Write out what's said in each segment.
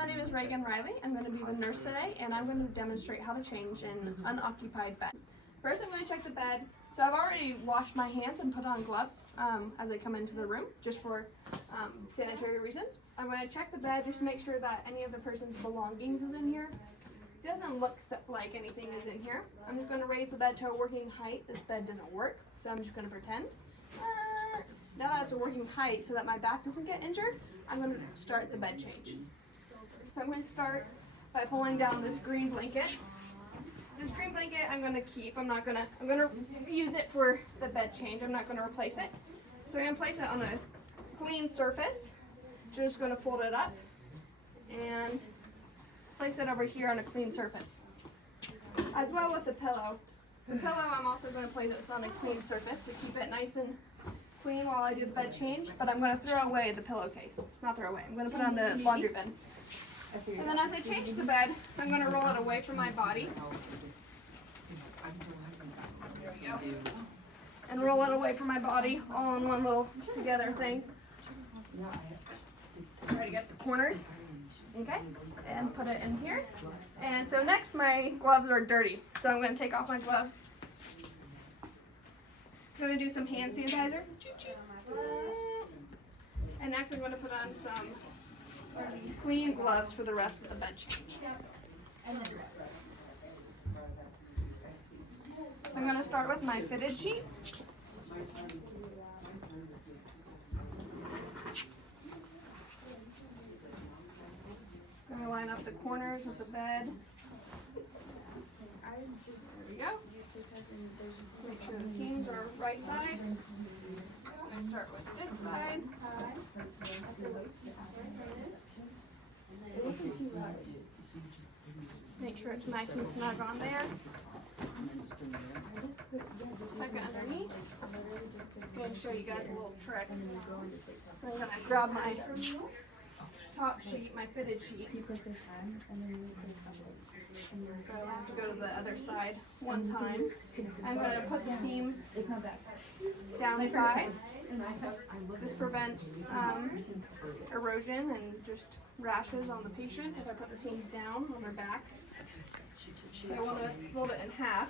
my name is Regan Reilly. I'm going to be the nurse today, and I'm going to demonstrate how to change an unoccupied bed. First, I'm going to check the bed. So I've already washed my hands and put on gloves as I come into the room, just for sanitary reasons. I'm going to check the bed just to make sure that any of the person's belongings is in here. It doesn't look like anything is in here. I'm just going to raise the bed to a working height. This bed doesn't work, so I'm just going to pretend. Now that it's a working height so that my back doesn't get injured, I'm going to start the bed change. So I'm going to start by pulling down this green blanket. This green blanket I'm going to keep. I'm going to use it for the bed change. I'm not going to replace it. So I'm going to place it on a clean surface. Just going to fold it up and place it over here on a clean surface. As well with the pillow. The pillow I'm also going to place this on a clean surface to keep it nice and clean while I do the bed change, but I'm going to throw away the pillowcase. Not throw away. I'm going to put it on the laundry bin. And then as I change the bed, I'm going to roll it away from my body. There we go. And roll it away from my body, all in one little together thing. Try to get the corners. Okay, and put it in here. And so next, my gloves are dirty, so I'm going to take off my gloves. I'm going to do some hand sanitizer. And next, I'm going to put on some clean gloves for the rest of the bed change. So I'm going to start with my fitted sheet. I'm going to line up the corners of the bed. There we go. Make sure the seams are right side. I'm going to start with this side. Make sure it's nice and snug on there. Tuck it underneath. I'm going to show you guys a little trick. So I'm going to grab my top sheet, my fitted sheet. So I have to go to the other side one time. I'm going to put the seams downside. This prevents erosion and just rashes on the patient if I put the seams down on their back. So I want to fold it in half.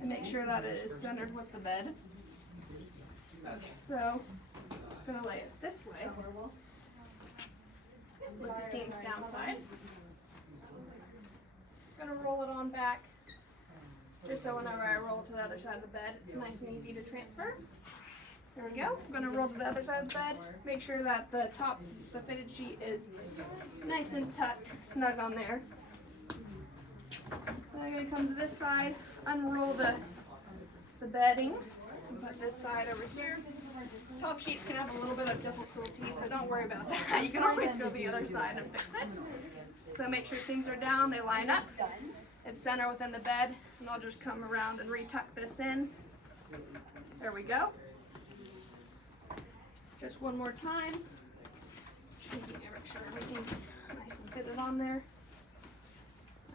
And make sure that it is centered with the bed. Okay, so I'm going to lay it this way with the seams downside. I'm going to roll it on back just so whenever I roll to the other side of the bed, it's nice and easy to transfer. There we go. I'm going to roll to the other side of the bed. Make sure that the fitted sheet is nice and tucked, snug on there. Then I'm going to come to this side, unroll the bedding, and put this side over here. Top sheets can have a little bit of difficulty, so don't worry about that. You can always go the other side and fix it. So make sure seams are down, they line up. It's center within the bed, and I'll just come around and retuck this in. There we go. Just one more time. Make sure everything's nice and fitted on there.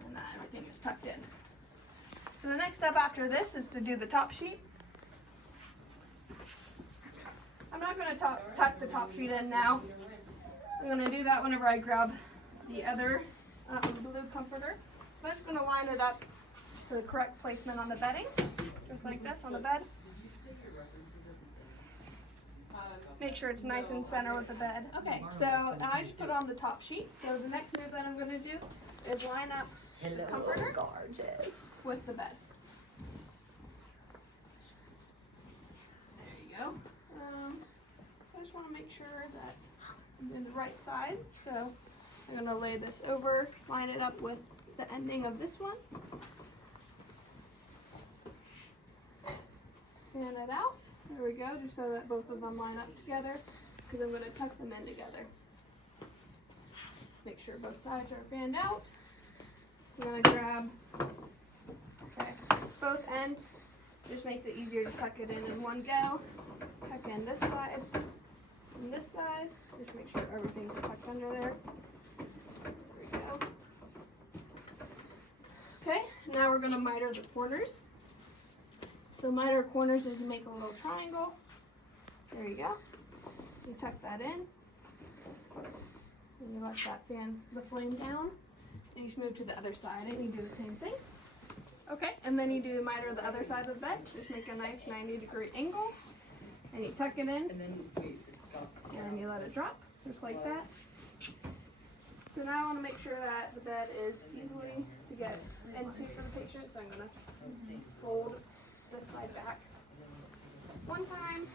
And that everything is tucked in. So the next step after this is to do the top sheet. I'm not going to tuck the top sheet in now. I'm going to do that whenever I grab the other blue comforter. I'm just going to line it up to the correct placement on the bedding, just like this on the bed. Make sure it's nice and center with the bed. Okay, so I just put on the top sheet. So the next move that I'm going to do is line up the comforter with the bed. There you go. I just want to make sure that I'm in the right side. So I'm going to lay this over, line it up with the ending of this one. Fan it out. There we go, just so that both of them line up together, because I'm going to tuck them in together. Make sure both sides are fanned out. I'm going to grab both ends. Just makes it easier to tuck it in one go. Tuck in this side and this side. Just make sure everything's tucked under there. There we go. Okay, now we're going to miter the corners. So miter corners is to make a little triangle. There you go. You tuck that in. And you let that fan the flame down. And you just move to the other side and you do the same thing. Okay, and then you do miter the other side of the bed. Just make a nice 90-degree angle. And you tuck it in. And then you let it drop, just like that. So now I want to make sure that the bed is easily to get into for the patient. So I'm going to fold this side back one time.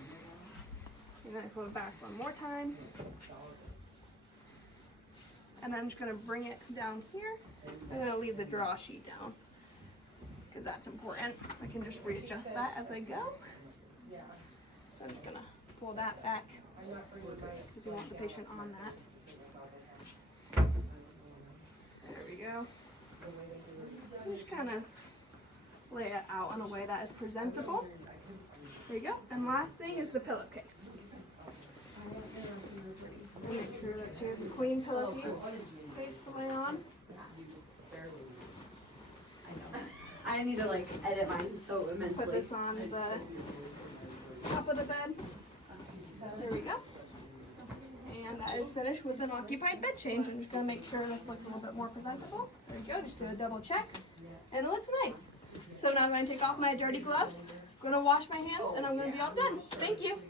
And then I fold it back one more time. And then I'm just going to bring it down here. I'm going to leave the draw sheet down because that's important. I can just readjust that as I go. So I'm just going to pull that back because you want the patient on that. There we go. Just kind of lay it out in a way that is presentable. There you go. And last thing is the pillowcase. Make sure that she has a clean pillowcase to lay on. I need to like edit mine so immensely. Put this on the top of the bed. There we go. And that is finished with an occupied bed change. I'm just going to make sure this looks a little bit more presentable. There you go. Just do a double check. And it looks nice. So now I'm going to take off my dirty gloves. I'm going to wash my hands and I'm going to be all done. Thank you.